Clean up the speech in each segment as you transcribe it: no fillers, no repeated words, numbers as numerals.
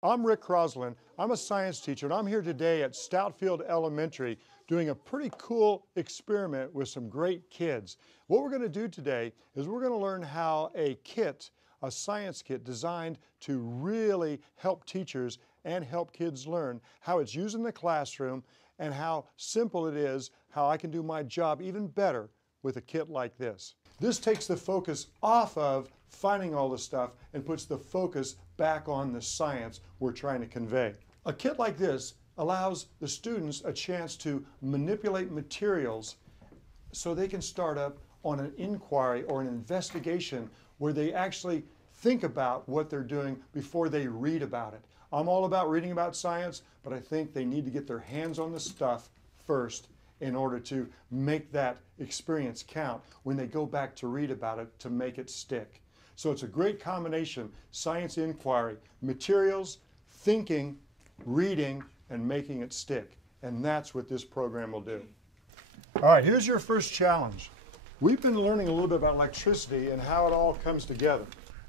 I'm Rick Crosland. I'm a science teacher, and I'm here today at Stoutfield Elementary doing a pretty cool experiment with some great kids. What we're going to do today is we're going to learn how a kit, a science kit designed to really help teachers and help kids learn, how it's used in the classroom and how simple it is, how I can do my job even better with a kit like this. This takes the focus off of finding all the stuff and puts the focus back on the science we're trying to convey. A kit like this allows the students a chance to manipulate materials so they can start up on an inquiry or an investigation where they actually think about what they're doing before they read about it. I'm all about reading about science, but I think they need to get their hands on the stuff first in order to make that experience count when they go back to read about it to make it stick. So it's a great combination: science inquiry, materials, thinking, reading, and making it stick. And that's what this program will do. All right, here's your first challenge. We've been learning a little bit about electricity and how it all comes together.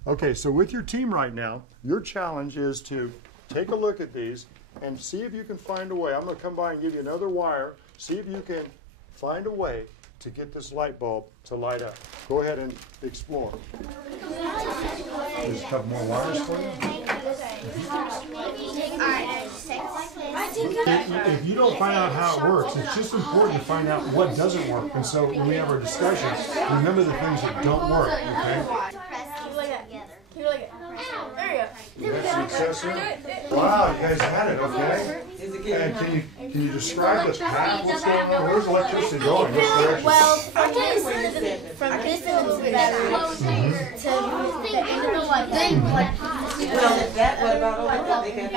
Okay, so with your team right now, your challenge is to take a look at these and see if you can find a way. I'm going to come by and give you another wire. See if you can find a way to get this light bulb to light up. Go ahead and explore. There's a couple more wires for you. If you don't find out how it works, it's just important to find out what doesn't work. And so when we have our discussion, remember the things that don't work, okay? That's successful. Wow, you guys had it, okay? And can you describe this path? What's going on? Where's electricity going? Which direction? Well, from this end of the battery to the end of the light. What about over there? Okay,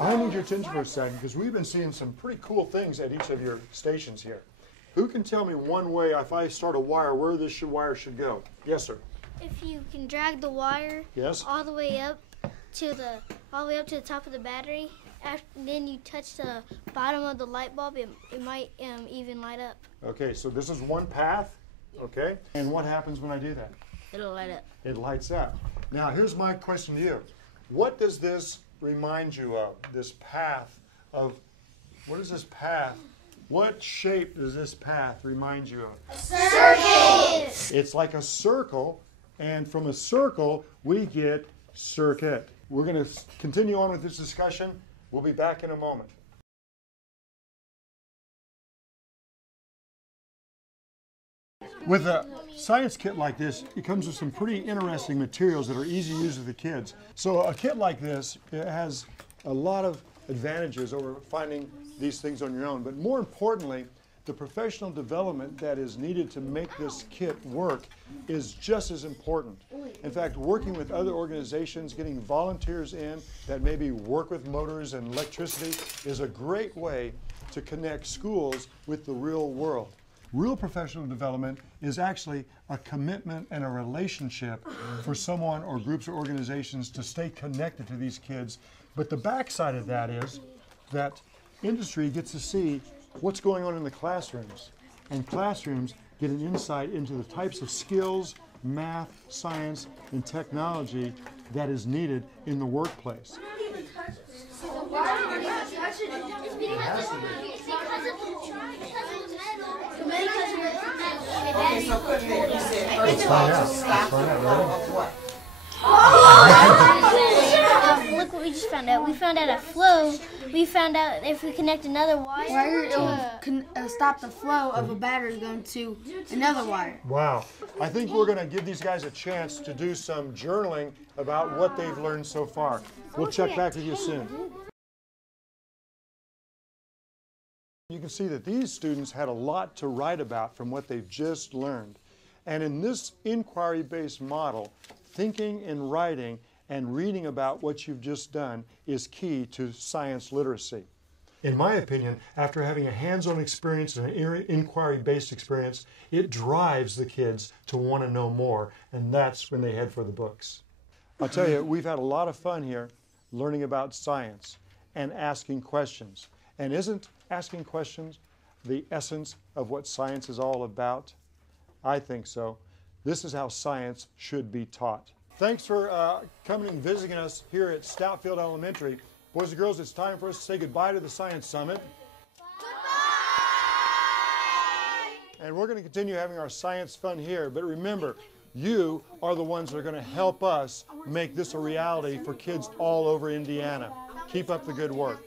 I need your attention for a second because we've been seeing some pretty cool things at each of your stations here. Who can tell me one way, if I start a wire, where this wire should go? Yes, sir. If you can drag the wire all the way up to the top of the battery, and then you touch the bottom of the light bulb, it might even light up. Okay, so this is one path, okay? And what happens when I do that? It'll light up. It lights up. Now, here's my question to you. What does this remind you of? This path of, what is this path? What shape does this path remind you of? A circuit! It's like a circle, and from a circle, we get circuit. We're going to continue on with this discussion. We'll be back in a moment. With a science kit like this, it comes with some pretty interesting materials that are easy to use with the kids. So a kit like this, it has a lot of advantages over finding these things on your own, but more importantly, the professional development that is needed to make this kit work is just as important. In fact, working with other organizations, getting volunteers in that maybe work with motors and electricity is a great way to connect schools with the real world. Real professional development is actually a commitment and a relationship for someone or groups or organizations to stay connected to these kids. But the backside of that is that industry gets to see what's going on in the classrooms, and classrooms get an insight into the types of skills, math, science, and technology that is needed in the workplace. Let's find out. Look what we just found out. We found out a flow. We found out if we connect another wire, it will stop the flow of a battery going to another wire. Wow. I think we're going to give these guys a chance to do some journaling about what they've learned so far. We'll check back with you soon. You can see that these students had a lot to write about from what they've just learned. And in this inquiry-based model, thinking and writing and reading about what you've just done is key to science literacy. In my opinion, after having a hands-on experience and an inquiry-based experience, it drives the kids to want to know more, and that's when they head for the books. I'll tell you, we've had a lot of fun here learning about science and asking questions. And isn't asking questions the essence of what science is all about? I think so. This is how science should be taught. thanks for coming and visiting us here at Stoutfield Elementary. Boys and girls, it's time for us to say goodbye to the Science Summit. And we're going to continue having our science fun here. But remember, you are the ones that are going to help us make this a reality for kids all over Indiana. Keep up the good work.